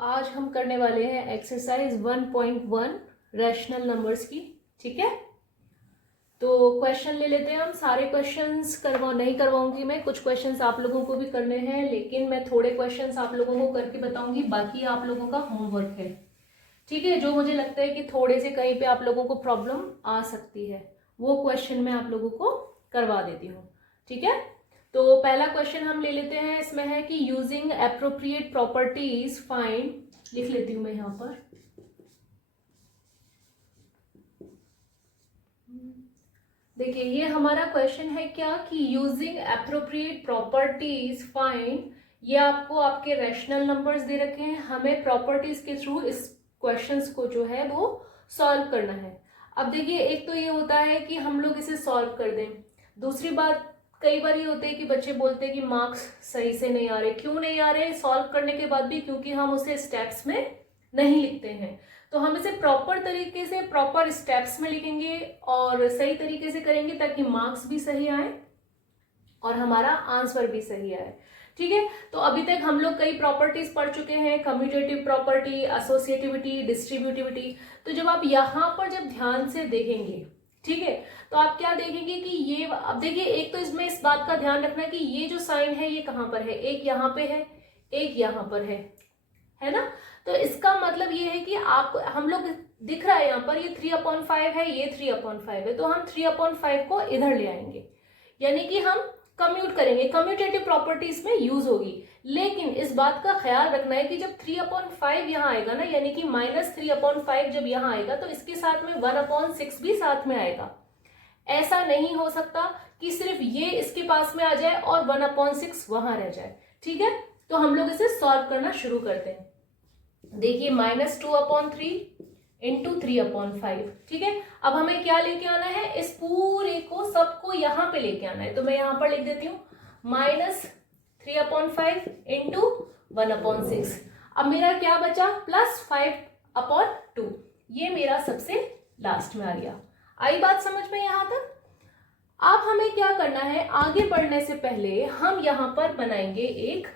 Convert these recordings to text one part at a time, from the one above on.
आज हम करने वाले हैं एक्सरसाइज 1.1 रैशनल नंबर्स की। ठीक है, तो क्वेश्चन ले लेते हैं हम। सारे क्वेश्चंस नहीं करवाऊंगी मैं, कुछ क्वेश्चंस आप लोगों को भी करने हैं, लेकिन मैं थोड़े क्वेश्चंस आप लोगों को करके बताऊंगी, बाकी आप लोगों का होमवर्क है। ठीक है, जो मुझे लगता है कि थोड़े से कहीं पे आप लोगों को प्रॉब्लम आ सकती है वो क्वेश्चन मैं आप लोगों को करवा देती हूँ। ठीक है, तो पहला क्वेश्चन हम ले लेते हैं। इसमें है कि यूजिंग एप्रोप्रिएट प्रॉपर्टीज फाइंड, लिख लेती हूँ मैं यहाँ पर। देखिए, ये हमारा क्वेश्चन है क्या कि यूजिंग एप्रोप्रिएट प्रॉपर्टीज फाइंड, ये आपको आपके रैशनल नंबर्स दे रखे हैं, हमें प्रॉपर्टीज के थ्रू इस क्वेश्चंस को जो है वो सॉल्व करना है। अब देखिए, एक तो ये होता है कि हम लोग इसे सॉल्व कर दें, दूसरी बात कई बार ये होता है कि बच्चे बोलते हैं कि मार्क्स सही से नहीं आ रहे। क्यों नहीं आ रहे सॉल्व करने के बाद भी? क्योंकि हम उसे स्टेप्स में नहीं लिखते हैं। तो हम इसे प्रॉपर तरीके से प्रॉपर स्टेप्स में लिखेंगे और सही तरीके से करेंगे ताकि मार्क्स भी सही आए और हमारा आंसर भी सही आए। ठीक है, तो अभी तक हम लोग कई प्रॉपर्टीज पढ़ चुके हैं, कम्यूटेटिव प्रॉपर्टी, एसोसिएटिविटी, डिस्ट्रीब्यूटिविटी। तो जब आप यहाँ पर जब ध्यान से देखेंगे, ठीक है, तो आप क्या देखेंगे कि ये, अब देखिए, एक तो इसमें इस बात का ध्यान रखना कि ये जो साइन है ये कहाँ पर है, एक यहाँ पे है, एक यहाँ पर है ना। तो इसका मतलब ये है कि आप, हम लोग दिख रहा है यहाँ पर ये 3/5 है, ये 3/5 है, तो हम 3/5 को इधर ले आएंगे, यानी कि हम कम्यूट करेंगे, कम्यूटेटिव प्रॉपर्टीज में यूज होगी। लेकिन इस बात का ख्याल रखना है कि जब 3/5 यहाँ आएगा ना, यानी कि -3/5 जब यहाँ आएगा तो इसके साथ में 1/6 भी साथ में आएगा। ऐसा नहीं हो सकता कि सिर्फ ये इसके पास में आ जाए और 1/6 वहां रह जाए। ठीक है, तो हम लोग इसे सॉल्व करना शुरू करते हैं। देखिए, -2/3 इंटू 3/5। ठीक है, अब हमें क्या लेके आना है, इस पूरे को सबको यहाँ पे लेके आना है। तो मैं यहाँ पर लिख देती हूँ -3/5 इंटू 1/6। अब मेरा क्या बचा, +5/2। ये मेरा सबसे लास्ट में आ गया। आई बात समझ में यहाँ तक? अब हमें क्या करना है, आगे बढ़ने से पहले हम यहाँ पर बनाएंगे एक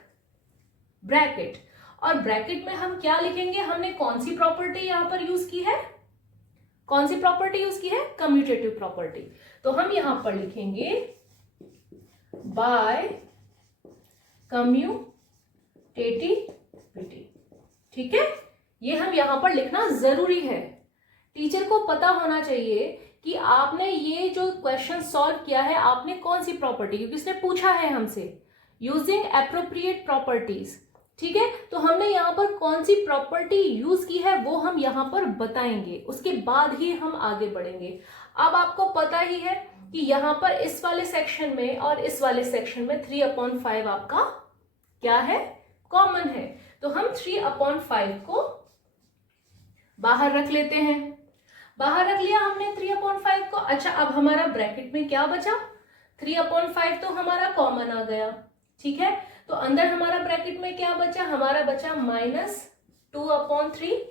ब्रैकेट, और ब्रैकेट में हम क्या लिखेंगे, हमने कौन सी प्रॉपर्टी यहां पर यूज की है, कौन सी प्रॉपर्टी यूज की है, कम्यूटेटिव प्रॉपर्टी। तो हम यहां पर लिखेंगे बाय कम्यूटेटिविटी। ठीक है, ये हम यहां पर लिखना जरूरी है। टीचर को पता होना चाहिए कि आपने ये जो क्वेश्चन सॉल्व किया है, आपने कौन सी प्रॉपर्टी, क्योंकि इसने पूछा है हमसे यूजिंग एप्रोप्रिएट प्रॉपर्टीज। ठीक है, तो हमने यहाँ पर कौन सी प्रॉपर्टी यूज की है वो हम यहाँ पर बताएंगे, उसके बाद ही हम आगे बढ़ेंगे। अब आपको पता ही है कि यहाँ पर इस वाले सेक्शन में और इस वाले सेक्शन में 3/5 आपका क्या है, कॉमन है। तो हम 3/5 को बाहर रख लेते हैं। बाहर रख लिया हमने 3/5 को। अच्छा, अब हमारा ब्रैकेट में क्या बचा, 3/5 तो हमारा कॉमन आ गया। ठीक है, तो अंदर हमारा ब्रैकेट में क्या बचा, हमारा बचा -2/3,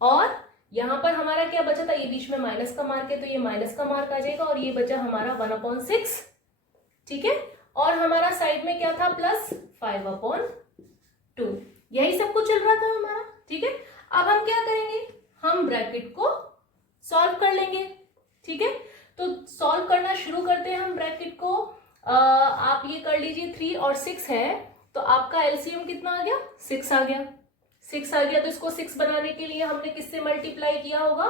और यहां पर हमारा क्या बचा था, ये बीच में माइनस का मार्क है तो ये माइनस का मार्क आ जाएगा, और ये बचा हमारा 1/6। ठीक है, और हमारा साइड में क्या था, +5/2। यही सब कुछ चल रहा था हमारा। ठीक है, अब हम क्या करेंगे, हम ब्रैकेट को सॉल्व कर लेंगे। ठीक है, तो सॉल्व करना शुरू करते हैं हम ब्रैकेट को। आप ये कर लीजिए, 3 और 6 है, तो आपका एलसीएम कितना आ गया, 6 आ गया। 6 आ गया, तो इसको 6 बनाने के लिए हमने किससे मल्टीप्लाई किया होगा,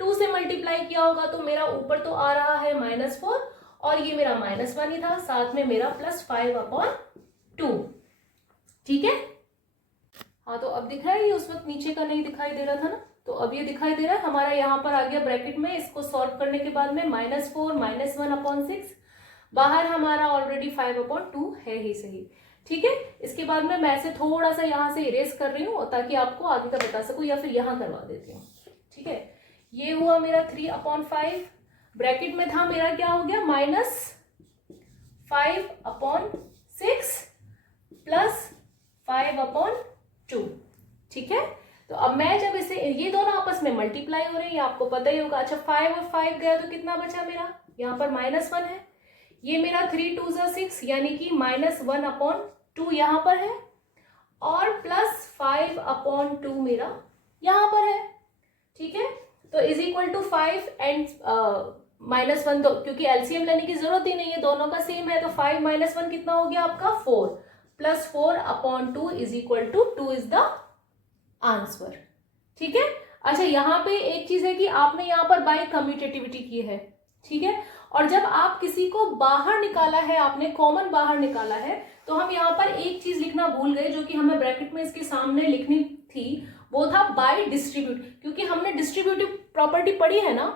2 से मल्टीप्लाई किया होगा। तो मेरा ऊपर तो आ रहा है -4, और ये मेरा -1 ही था, साथ में मेरा +5/2। ठीक है, हाँ, तो अब दिख रहा है, ये उस वक्त नीचे का नहीं दिखाई दे रहा था ना, तो अब ये दिखाई दे रहा है हमारा, यहाँ पर आ गया ब्रैकेट में। इसको सॉल्व करने के बाद में -4 -1/6, बाहर हमारा ऑलरेडी 5/2 है ही सही। ठीक है, इसके बाद में मैं ऐसे थोड़ा सा यहाँ से इरेज कर रही हूँ ताकि आपको आगे का बता सकूं, या फिर यहाँ करवा देती हूँ। ठीक है, ये हुआ मेरा 3/5, ब्रैकेट में था मेरा क्या हो गया, -5/6 +5/2। ठीक है, तो अब मैं जब इसे, ये दोनों आपस में मल्टीप्लाई हो रहे हैं, ये आपको पता ही होगा। अच्छा, 5 और 5 गया तो कितना बचा मेरा, यहाँ पर -1 है, ये मेरा 3 2 6, यानी कि -1/2 यहाँ पर है, और +5 5/2 मेरा यहाँ पर है, ठीक है। तो इज इक्वल टू 5 एंड -1, दो, क्योंकि एलसीएम लेने की जरूरत ही नहीं है, दोनों का सेम है, तो 5 - 1 कितना हो गया आपका 4, plus 4/2 is equal to 2 is the answer, ठीक है। अच्छा, यहाँ पे एक चीज है कि आपने यहाँ पर बाय कम्यूटेटिविटी की है, ठीक है। और जब आप किसी को बाहर निकाला है, आपने कॉमन बाहर निकाला है, तो हम यहाँ पर एक चीज लिखना भूल गए जो कि हमें ब्रैकेट में इसके सामने लिखनी थी, वो था बाय डिस्ट्रीब्यूट, क्योंकि हमने डिस्ट्रीब्यूटिव प्रॉपर्टी पढ़ी है ना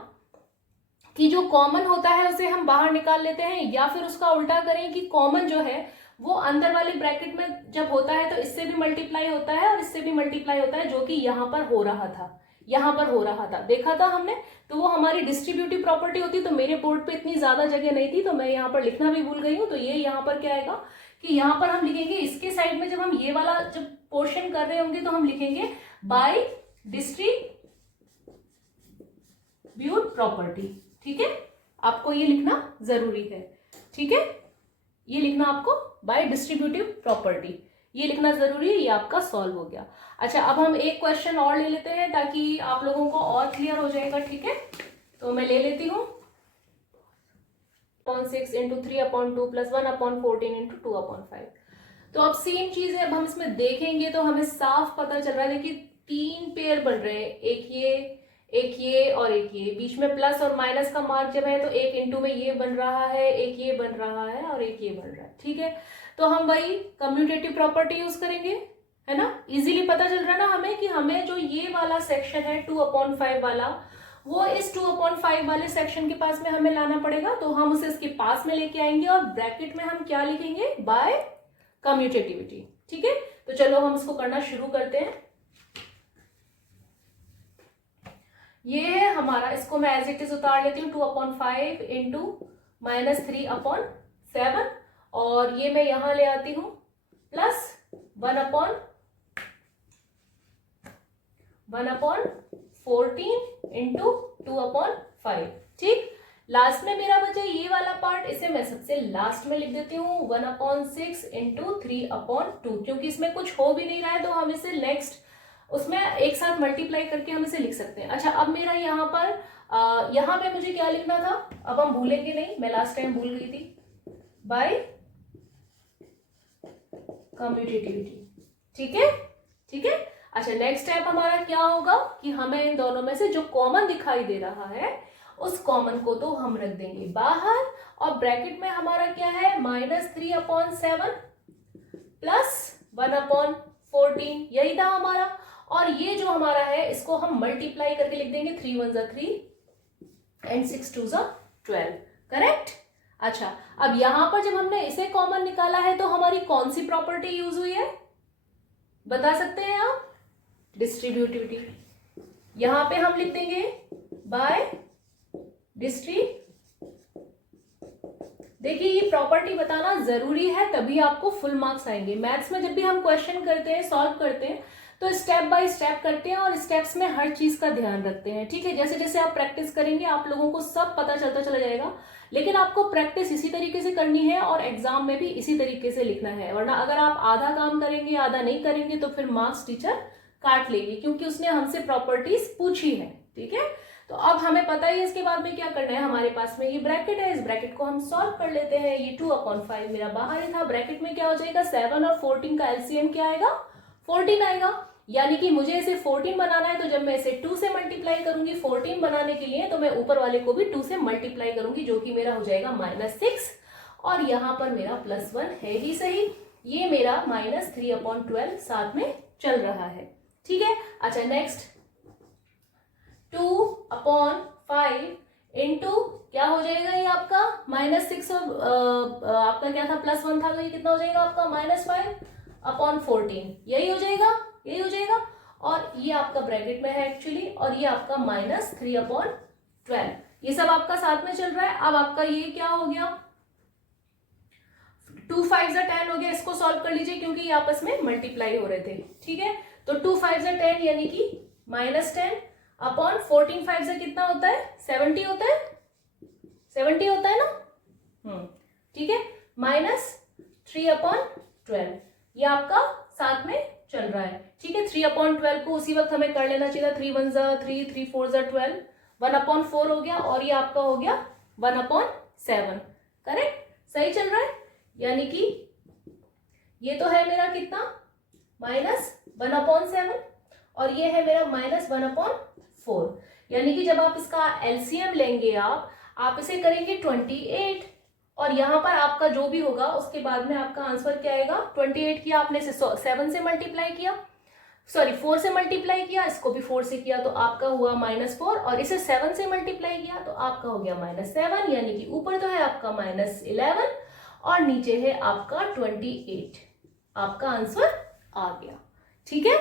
कि जो कॉमन होता है उसे हम बाहर निकाल लेते हैं, या फिर उसका उल्टा करें कि कॉमन जो है वो अंदर वाले ब्रैकेट में जब होता है तो इससे भी मल्टीप्लाई होता है और इससे भी मल्टीप्लाई होता है, जो कि यहाँ पर हो रहा था, यहाँ पर हो रहा था, देखा था हमने। तो वो हमारी डिस्ट्रीब्यूटिव प्रॉपर्टी होती, तो मेरे बोर्ड पे इतनी ज्यादा जगह नहीं थी तो मैं यहाँ पर लिखना भी भूल गई हूँ। तो ये यहाँ पर क्या आएगा कि यहाँ पर हम लिखेंगे इसके साइड में, जब हम ये वाला जब पोर्शन कर रहे होंगे तो हम लिखेंगे बाय डिस्ट्रीब्यूट प्रॉपर्टी, ठीक है। आपको ये लिखना जरूरी है, ठीक है, ये लिखना आपको बाय डिस्ट्रीब्यूटिव प्रॉपर्टी, ये लिखना जरूरी है। ये आपका सॉल्व हो गया। अच्छा, अब हम एक क्वेश्चन और ले लेते हैं ताकि आप लोगों को और क्लियर हो जाएगा, ठीक है। तो मैं ले लेती हूँ 6 इंटू 3/2 प्लस 1/14 इंटू 2/5। तो अब सेम चीज है, अब हम इसमें देखेंगे तो हमें साफ पता चल रहा है। देखिए 3 पेयर बन रहे हैं, एक ये और एक ये, बीच में प्लस और माइनस का मार्क जब है तो एक इंटू में ये बन रहा है, एक ये बन रहा है और एक ये बन रहा है, ठीक है। तो हम वही कम्यूटेटिव प्रॉपर्टी यूज करेंगे, है ना। इजीली पता चल रहा है ना हमें कि हमें जो ये वाला सेक्शन है 2/5 वाला, वो इस 2/5 वाले सेक्शन के पास में हमें लाना पड़ेगा, तो हम उसे इसके पास में लेके आएंगे और ब्रैकेट में हम क्या लिखेंगे, बाय कम्यूटेटिविटी, ठीक है। तो चलो हम इसको करना शुरू करते हैं। ये है हमारा, इसको मैं एज इट इज उतार लेती हूँ, 2/5 इंटू -3/7, और ये मैं यहां ले आती हूं प्लस 1/14 इंटू 2/5, ठीक। लास्ट में मेरा बचा ये वाला पार्ट, इसे मैं सबसे लास्ट में लिख देती हूँ 1/6 इंटू 3/2, क्योंकि इसमें कुछ हो भी नहीं रहा है तो हम इसे नेक्स्ट उसमें एक साथ मल्टीप्लाई करके हम इसे लिख सकते हैं। अच्छा, अब मेरा यहाँ पर यहाँ पे मुझे क्या लिखना था, अब हम भूलेंगे नहीं, मैं लास्ट टाइम भूल गई थी, बाय कम्यूटेटिविटी, ठीक है, ठीक है। अच्छा, नेक्स्ट स्टेप हमारा क्या होगा कि हमें इन दोनों में से जो कॉमन दिखाई दे रहा है उस कॉमन को तो हम रख देंगे बाहर, और ब्रैकेट में हमारा क्या है -3/7 प्लस 1/14, यही था हमारा। और ये जो हमारा है इसको हम मल्टीप्लाई करके लिख देंगे, 3 1 3 एंड 6 2 12, करेक्ट। अच्छा, अब यहां पर जब हमने इसे कॉमन निकाला है तो हमारी कौन सी प्रॉपर्टी यूज हुई है, बता सकते हैं आप, डिस्ट्रीब्यूटिविटी। यहां पे हम लिख देंगे बाय देखिए ये प्रॉपर्टी बताना जरूरी है, तभी आपको फुल मार्क्स आएंगे। मैथ्स में जब भी हम क्वेश्चन करते हैं, सॉल्व करते हैं, तो स्टेप बाय स्टेप करते हैं और स्टेप्स में हर चीज का ध्यान रखते हैं, ठीक है। जैसे जैसे आप प्रैक्टिस करेंगे आप लोगों को सब पता चलता चला जाएगा, लेकिन आपको प्रैक्टिस इसी तरीके से करनी है और एग्जाम में भी इसी तरीके से लिखना है, वरना अगर आप आधा काम करेंगे आधा नहीं करेंगे तो फिर मार्क्स टीचर काट लेंगे, क्योंकि उसने हमसे प्रॉपर्टीज पूछी है, ठीक है। तो अब हमें पता ही है इसके बाद में क्या करना है, हमारे पास में ये ब्रैकेट है, इस ब्रैकेट को हम सॉल्व कर लेते हैं। ये 2/5 मेरा बाहर ही था, ब्रैकेट में क्या हो जाएगा, 7 और 14 का एलसीएम क्या आएगा, 14 आएगा। यानी कि मुझे इसे 14 बनाना है, तो जब मैं इसे 2 से मल्टीप्लाई करूंगी 14 बनाने के लिए, तो मैं ऊपर वाले को भी 2 से मल्टीप्लाई करूंगी, जो कि मेरा हो जाएगा -6, और यहाँ पर मेरा +1 है ही सही, ये मेरा -3/12 साथ में चल रहा है, ठीक है। अच्छा, नेक्स्ट 2/5 इंटू क्या हो जाएगा, ये आपका -6 और आपका क्या था +1 था, तो ये कितना हो जाएगा आपका -5/14, यही हो जाएगा, यही हो जाएगा। और ये आपका ब्रैकेट में है एक्चुअली, और ये आपका -3/12, ये सब आपका साथ में चल रहा है। अब आपका ये क्या हो गया, 2 5 10 हो गया, इसको सॉल्व कर लीजिए क्योंकि ये आपस में मल्टीप्लाई हो रहे थे, ठीक है। तो 2 5 10 यानी कि -10/14 5 से कितना होता है, 70 होता है, 70 होता है ना, ठीक है, -3/12, ये आपका साथ में चल रहा है, ठीक है। 3/12 को उसी वक्त हमें कर लेना चाहिए था, 3 1 3, 3 4 12, 1/4 हो गया, और ये आपका हो गया 1/7, करेक्ट, सही चल रहा है। यानी कि ये तो है मेरा कितना, -1/7, और ये है मेरा -1/4, यानी कि जब आप इसका एलसीएम लेंगे आप इसे करेंगे 28, और यहां पर आपका जो भी होगा उसके बाद में आपका आंसर क्या आएगा, 28 किया आपने, 7 से मल्टीप्लाई किया, सॉरी 4 से मल्टीप्लाई किया, इसको भी 4 से किया तो आपका हुआ -4, और इसे 7 से मल्टीप्लाई किया तो आपका हो गया -7, यानी कि ऊपर तो है आपका -11 और नीचे है आपका 28, आपका आंसर आ गया, ठीक है।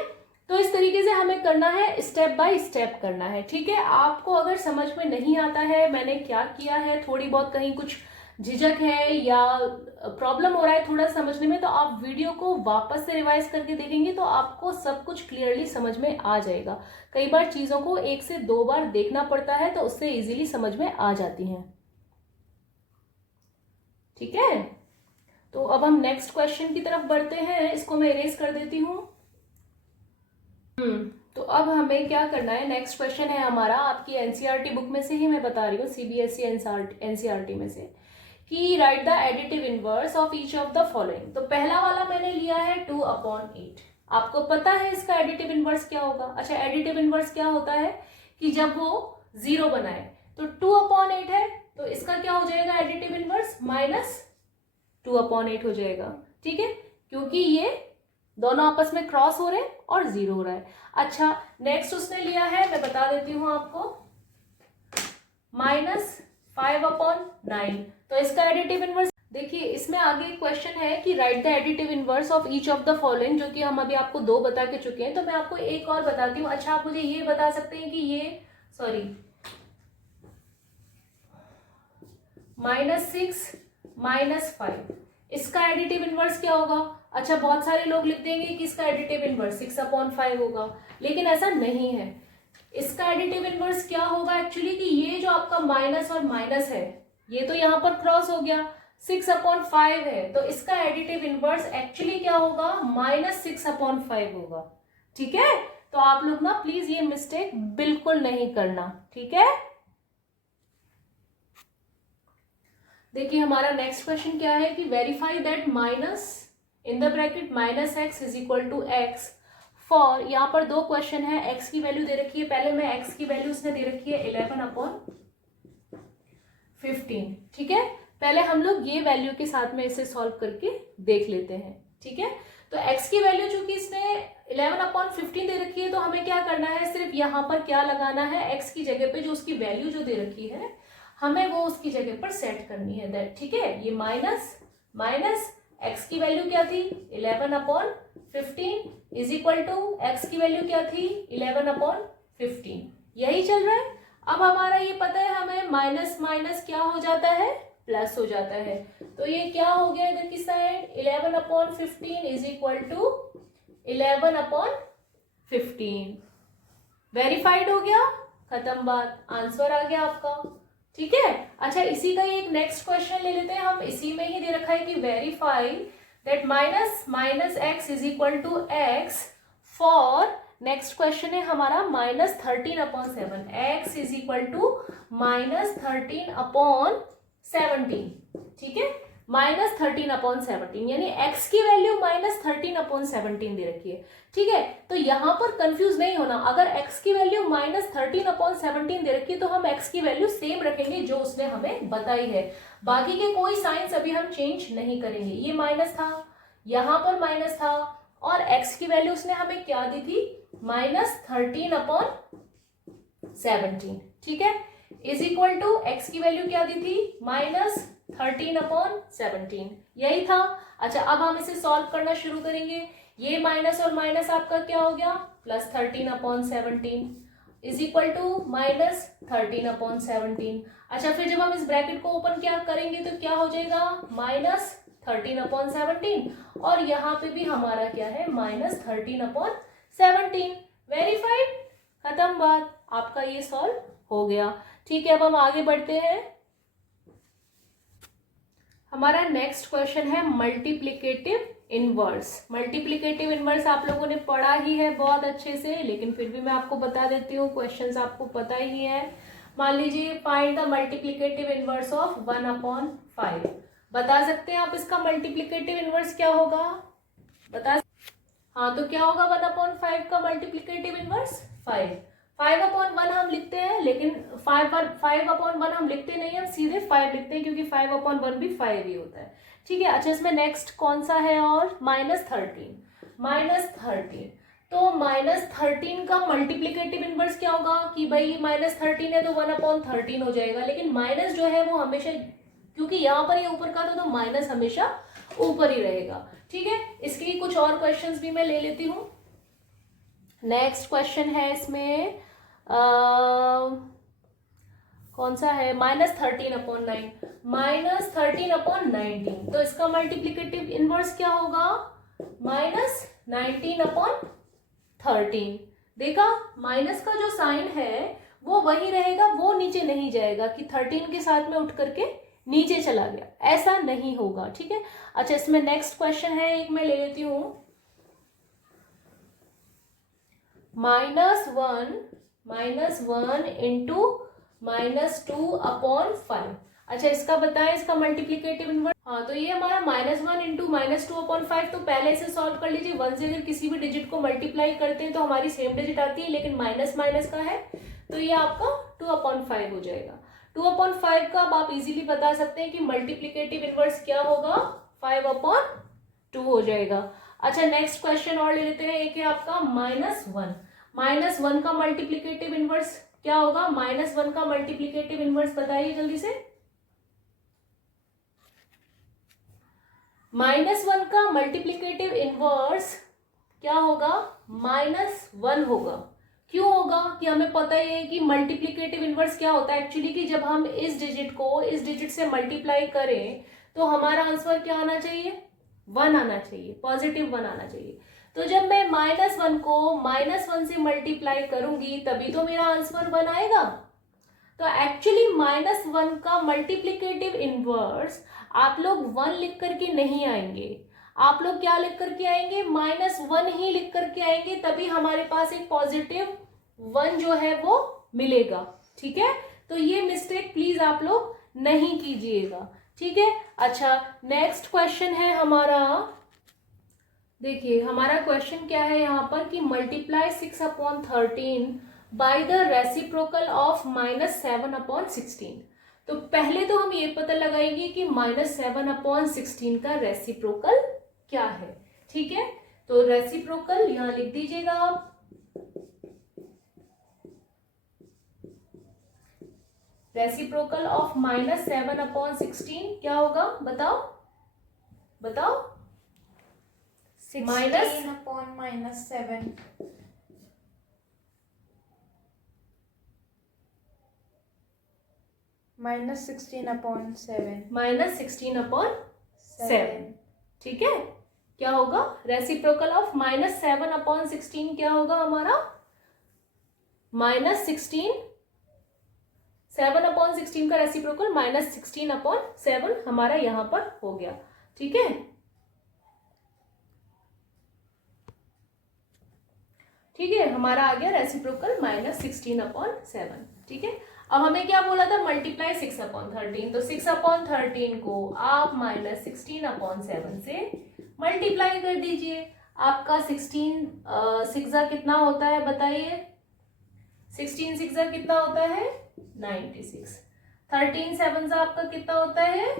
तो इस तरीके से हमें करना है, स्टेप बाय स्टेप करना है, ठीक है। आपको अगर समझ में नहीं आता है मैंने क्या किया है, थोड़ी बहुत कहीं कुछ झिझक है या प्रॉब्लम हो रहा है थोड़ा समझने में, तो आप वीडियो को वापस से रिवाइज करके देखेंगे तो आपको सब कुछ क्लियरली समझ में आ जाएगा। कई बार चीजों को 1 से 2 बार देखना पड़ता है तो उससे इजीली समझ में आ जाती हैं, ठीक है। तो अब हम नेक्स्ट क्वेश्चन की तरफ बढ़ते हैं, इसको मैं इरेज कर देती हूँ। तो अब हमें क्या करना है, नेक्स्ट क्वेश्चन है हमारा आपकी एनसीईआरटी बुक में से ही मैं बता रही हूँ, सीबीएसई एनसीईआरटी में से, कि right the additive inverse of each of the following. तो पहला वाला मैंने लिया है 2/8, आपको पता है इसका एडिटिव इनवर्स क्या होगा। अच्छा, एडिटिव इनवर्स क्या होता है कि जब वो 0 बनाए, तो 2/8 है तो इसका क्या हो जाएगा एडिटिव इनवर्स, -2/8 हो जाएगा, ठीक है, क्योंकि ये दोनों आपस में क्रॉस हो रहे हैं और 0 हो रहा है। अच्छा, नेक्स्ट उसने लिया है, मैं बता देती हूँ आपको, -5/9, तो इसका एडिटिव इनवर्स देखिए, इसमें आगे क्वेश्चन है कि right the additive inverse of each of the following, जो कि हम अभी आपको 2 बता के चुके हैं, तो मैं आपको एक और बताती हूँ। अच्छा, आप मुझे ये बता सकते हैं कि ये सॉरी -6 -5 इसका एडिटिव इनवर्स क्या होगा। अच्छा, बहुत सारे लोग लिख देंगे कि इसका एडिटिव इनवर्स 6/5 होगा, लेकिन ऐसा नहीं है। इसका एडिटिव इनवर्स क्या होगा एक्चुअली, कि ये जो आपका माइनस और माइनस है ये तो यहाँ पर क्रॉस हो गया, 6/5 है, तो इसका एडिटिव इनवर्स एक्चुअली क्या होगा, -6/5 होगा, ठीक है। तो आप लोग ना प्लीज ये मिस्टेक बिल्कुल नहीं करना, ठीक है। देखिए हमारा नेक्स्ट क्वेश्चन क्या है कि verify that minus in the bracket -x is equal to x for, यहाँ पर 2 क्वेश्चन है, x की वैल्यू दे रखी है, पहले मैं x की वैल्यू उसने दे रखी है 11/15, ठीक है। पहले हम लोग ये वैल्यू के साथ में इसे सॉल्व करके देख लेते हैं, ठीक है। तो x की वैल्यू चूंकि इसने 11/15 दे रखी है, तो हमें क्या करना है, सिर्फ यहाँ पर क्या लगाना है, x की जगह पे जो उसकी वैल्यू जो दे रखी है हमें वो उसकी जगह पर सेट करनी है, दैट, ठीक है। ये माइनस x की वैल्यू क्या थी 11/15 इज इक्वल टू x की वैल्यू क्या थी 11/15, यही चल रहा है। अब हमारा ये पता है हमें माइनस माइनस क्या हो जाता है, प्लस हो जाता है, तो ये क्या हो गया इधर की side, 11/15 is equal to 11/15, verified हो गया, खत्म बात, आंसर आ गया आपका, ठीक है। अच्छा, इसी का एक नेक्स्ट क्वेश्चन ले लेते हैं हम, इसी में ही दे रखा है कि verify that minus x is equal to x for, next question है हमारा -13/7, x इज इक्वल टू -13/17, ठीक है, -13/17, यानी x की वैल्यू -13/17 दे रखी है, ठीक है। तो यहां पर कंफ्यूज नहीं होना, अगर x की वैल्यू -13/17 दे रखी है तो हम x की वैल्यू सेम रखेंगे जो उसने हमें बताई है, बाकी के कोई साइंस अभी हम चेंज नहीं करेंगे। ये माइनस था, यहां पर माइनस था, और x की वैल्यू उसने हमें क्या दी थी, -13/17, ठीक है, इज इक्वल टू x की वैल्यू क्या दी थी, -13/17, यही था। अच्छा, अब हम इसे सॉल्व करना शुरू करेंगे, ये माइनस और माइनस आपका क्या हो गया, +13/17 इज इक्वल टू -13/17। अच्छा, फिर जब हम इस ब्रैकेट को ओपन क्या करेंगे तो क्या हो जाएगा, -13/17, और यहाँ पे भी हमारा क्या है, -13/17, वेरीफाइड, खत्म बात, आपका ये सॉल्व हो गया, ठीक है। अब हम आगे बढ़ते हैं, हमारा नेक्स्ट क्वेश्चन है मल्टीप्लिकेटिव इनवर्स। मल्टीप्लिकेटिव इनवर्स आप लोगों ने पढ़ा ही है बहुत अच्छे से, लेकिन फिर भी मैं आपको बता देती हूँ, क्वेश्चंस आपको पता ही है। मान लीजिए find the multiplicative inverse of 1/5। बता सकते हैं आप इसका मल्टीप्लिकेटिव इनवर्स क्या होगा? बता। हाँ, तो क्या होगा 1/5 का मल्टीप्लिकेटिव इनवर्स? 5। 5/1 हम लिखते हैं, लेकिन 5/1 हम लिखते नहीं, हम सीधे 5 लिखते हैं, क्योंकि 5/1 भी 5 ही होता है। ठीक है। अच्छा, इसमें नेक्स्ट कौन सा है? और -13। तो -13 का मल्टीप्लिकेटिव इनवर्स क्या होगा कि भाई -13 है तो 1/13 हो जाएगा, लेकिन माइनस जो है वो हमेशा, क्योंकि यहाँ पर ये ऊपर का था तो माइनस हमेशा ऊपर ही रहेगा। ठीक है। इसके कुछ और क्वेश्चंस भी मैं ले लेती हूँ। नेक्स्ट क्वेश्चन है इसमें कौन सा है? -13/9। -13/19, तो इसका मल्टीप्लिकेटिव इनवर्स क्या होगा? -19/13। देखा, माइनस का जो साइन है वो वही रहेगा, वो नीचे नहीं जाएगा कि 13 के साथ में उठ करके नीचे चला गया, ऐसा नहीं होगा। ठीक है। अच्छा, इसमें नेक्स्ट क्वेश्चन है, एक मैं ले लेती हूं। -1 इंटू -2/5। अच्छा, इसका बताएं इसका मल्टीप्लिकेटिव इनवर्स। हाँ, तो ये हमारा -1 इंटू -2/5, तो पहले से सॉल्व कर लीजिए। 1 से अगर किसी भी डिजिट को मल्टीप्लाई करते हैं तो हमारी सेम डिजिट आती है, लेकिन माइनस माइनस का है तो ये आपका 2/5 हो जाएगा। 2/5 का अब आप इजीली बता सकते हैं कि मल्टीप्लिकेटिव इनवर्स क्या होगा? 5/2 हो जाएगा। अच्छा, नेक्स्ट क्वेश्चन और ले लेते हैं। एक है आपका -1 का मल्टीप्लिकेटिव इनवर्स क्या होगा? -1 का मल्टीप्लिकेटिव इनवर्स बताइए जल्दी से। -1 का मल्टीप्लिकेटिव इनवर्स क्या होगा? -1 होगा। क्यों होगा? कि हमें पता ही है कि मल्टीप्लिकेटिव इनवर्स क्या होता है एक्चुअली, कि जब हम इस डिजिट को इस डिजिट से मल्टीप्लाई करें तो हमारा आंसर क्या आना चाहिए? 1 आना चाहिए, पॉजिटिव 1 आना चाहिए। तो जब मैं -1 को -1 से मल्टीप्लाई करूंगी तभी तो मेरा आंसर 1 आएगा। तो एक्चुअली -1 का मल्टीप्लिकेटिव इनवर्स आप लोग 1 लिख करके नहीं आएंगे, आप लोग क्या लिख करके आएंगे? -1 ही लिख करके आएंगे, तभी हमारे पास एक पॉजिटिव 1 जो है वो मिलेगा। ठीक है। तो ये मिस्टेक प्लीज आप लोग नहीं कीजिएगा। ठीक है। अच्छा, नेक्स्ट क्वेश्चन है हमारा। देखिए, हमारा क्वेश्चन क्या है यहाँ पर कि multiply 6/13 by the reciprocal of -7/16। तो पहले तो हम ये पता लगाएंगे कि -7/16 का रेसिप्रोकल क्या है। ठीक है। तो रेसिप्रोकल यहां लिख दीजिएगा आप। रेसिप्रोकल ऑफ -7/16 क्या होगा? बताओ बताओ। 16/-7 -16/7 -16/7। ठीक है। क्या होगा? रेसिप्रोकल ऑफ -7/16 क्या होगा हमारा? -7/16 का रेसिप्रोकल -16/7 हमारा यहां पर हो गया। ठीक है। ठीक है, हमारा आ गया रेसिप्रोकल -16/7। ठीक है। अब हमें क्या बोला था? मल्टीप्लाई 6/13। तो 6/13 को आप -16/7 से मल्टीप्लाई कर दीजिए। आपका 16 6 कितना होता है बताइए? 16 6 कितना होता है? 96। 13 7 आपका कितना होता है?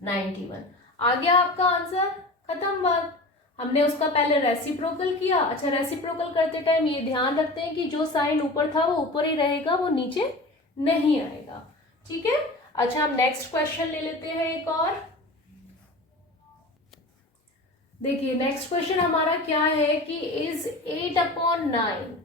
91। आ गया आपका आंसर, खत्म बात। हमने उसका पहले रेसिप्रोकल किया। अच्छा, रेसिप्रोकल करते टाइम ये ध्यान रखते हैं कि जो साइन ऊपर था वो ऊपर ही रहेगा, वो नीचे नहीं आएगा। ठीक है। अच्छा, हम नेक्स्ट क्वेश्चन ले लेते हैं एक और। देखिए, नेक्स्ट क्वेश्चन हमारा क्या है कि is 8/9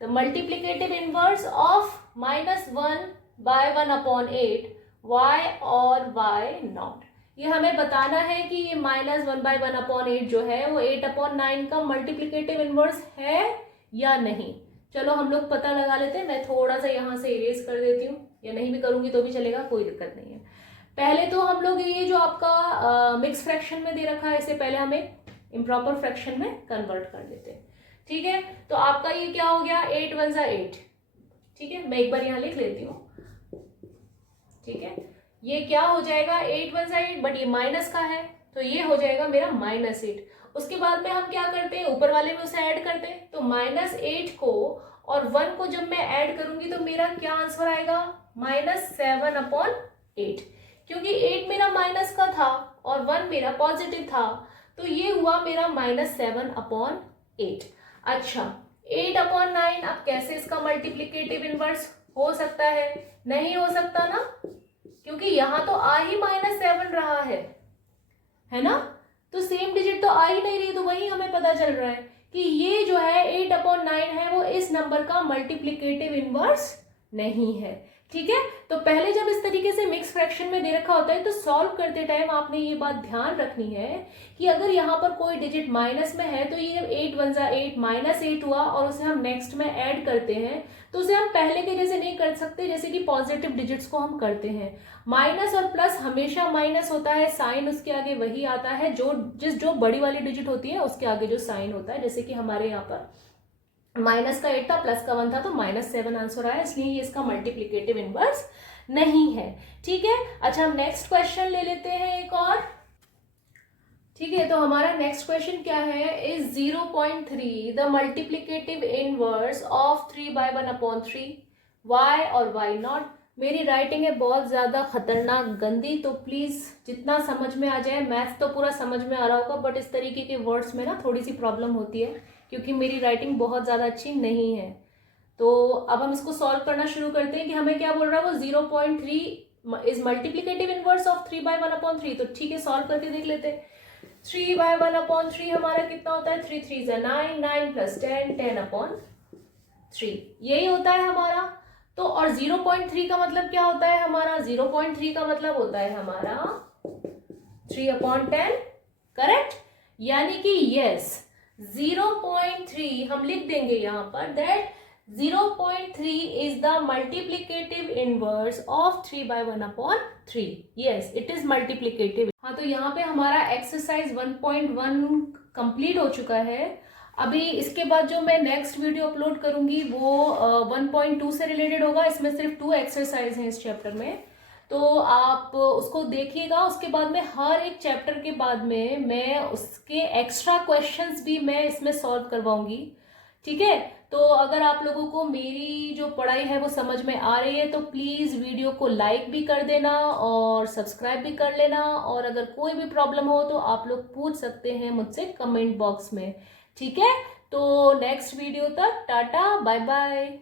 the multiplicative inverse of -1/1/8 why और वाई नॉट। ये हमें बताना है कि ये -1/1/8 जो है वो 8/9 का मल्टीप्लिकेटिव इनवर्स है या नहीं। चलो हम लोग पता लगा लेते हैं। मैं थोड़ा सा यहां से इरेज कर देती हूँ, या नहीं भी करूंगी तो भी चलेगा, कोई दिक्कत नहीं है। पहले तो हम लोग ये जो आपका मिक्स फ्रैक्शन में दे रखा है इसे पहले हमें इम्प्रॉपर फ्रैक्शन में कन्वर्ट कर लेते हैं। ठीक है, तो आपका ये क्या हो गया, 8 वन ज़ा 8। ठीक है, मैं एक बार यहाँ लिख लेती हूँ। ठीक है, ये क्या हो जाएगा, 8 वन ज़ा 8, बट ये माइनस का है तो ये हो जाएगा मेरा -8। उसके बाद में हम क्या करते हैं, ऊपर वाले में उसे ऐड करते हैं, तो -8 को और 1 को जब मैं ऐड करूंगी तो मेरा क्या आंसर आएगा, -7/8। क्योंकि 8 मेरा माइनस का था और 1 मेरा पॉजिटिव था, तो ये हुआ मेरा -7/8। अच्छा, 8/9 अब कैसे इसका मल्टीप्लिकेटिव इनवर्स हो सकता है, नहीं हो सकता ना, क्योंकि यहां तो आ ही -7 रहा है ना, तो सेम डिजिट तो आ ही नहीं रही, तो वही हमें पता चल रहा है कि ये जो है 8/9 है वो इस नंबर का मल्टीप्लिकेटिव इनवर्स नहीं है। ठीक है, तो पहले जब इस तरीके से मिक्स फ्रैक्शन में दे रखा होता है तो सॉल्व करते टाइम आपने ये बात ध्यान रखनी है कि अगर यहाँ पर कोई डिजिट माइनस में है तो ये जब 8 वन ज़ा 8 -8 हुआ और उसे हम नेक्स्ट में ऐड करते हैं तो उसे हम पहले के जैसे नहीं कर सकते जैसे कि पॉजिटिव डिजिट्स को हम करते हैं। माइनस और प्लस हमेशा माइनस होता है, साइन उसके आगे वही आता है जो बड़ी वाली डिजिट होती है उसके आगे जो साइन होता है, जैसे कि हमारे यहाँ पर माइनस का 8 था, प्लस का 1 था, तो -7 आंसर आया, इसलिए ये इसका मल्टीप्लिकेटिव इनवर्स नहीं है। ठीक है, अच्छा हम नेक्स्ट क्वेश्चन ले लेते हैं एक और। ठीक है, तो हमारा नेक्स्ट क्वेश्चन क्या है, is 0.3 the multiplicative inverse of 3/1/3, why और वाई नॉट। मेरी राइटिंग है बहुत ज़्यादा खतरनाक गंदी, तो प्लीज़ जितना समझ में आ जाए, मैथ्स तो पूरा समझ में आ रहा होगा बट इस तरीके के वर्ड्स में ना थोड़ी सी प्रॉब्लम होती है क्योंकि मेरी राइटिंग बहुत ज़्यादा अच्छी नहीं है। तो अब हम इसको सॉल्व करना शुरू करते हैं कि हमें क्या बोल रहा है वो 0.3 इज मल्टीप्लिकेटिव इनवर्स ऑफ 3/1/3। तो ठीक है, सॉल्व करके देख लेते हैं। 3/1/3 हमारा कितना होता है, 3 3 9, 9 + 10, 10/3, यही होता है हमारा। तो और 0.3 का मतलब क्या होता है हमारा, 0.3 का मतलब होता है हमारा 3/10, करेक्ट। यानी कि यस 0.3 हम लिख देंगे यहाँ पर that 0.3 is the multiplicative inverse of 3/1/3। Yes, it is multiplicative. हाँ, तो यहाँ पे हमारा एक्सरसाइज 1.1 कंप्लीट हो चुका है। अभी इसके बाद जो मैं नेक्स्ट वीडियो अपलोड करूंगी वो 1.2 से रिलेटेड होगा। इसमें सिर्फ 2 एक्सरसाइज हैं इस चैप्टर में, तो आप उसको देखिएगा। उसके बाद में हर एक चैप्टर के बाद में मैं उसके एक्स्ट्रा क्वेश्चंस भी मैं इसमें सॉल्व करवाऊंगी। ठीक है, तो अगर आप लोगों को मेरी जो पढ़ाई है वो समझ में आ रही है तो प्लीज़ वीडियो को लाइक भी कर देना और सब्सक्राइब भी कर लेना। और अगर कोई भी प्रॉब्लम हो तो आप लोग पूछ सकते हैं मुझसे कमेंट बॉक्स में। ठीक है, तो नेक्स्ट वीडियो तक टाटा बाय बाय।